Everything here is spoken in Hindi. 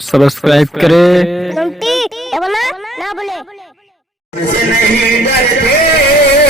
सब्सक्राइब करें। घंटी दबाना ना भूले। नहीं डरते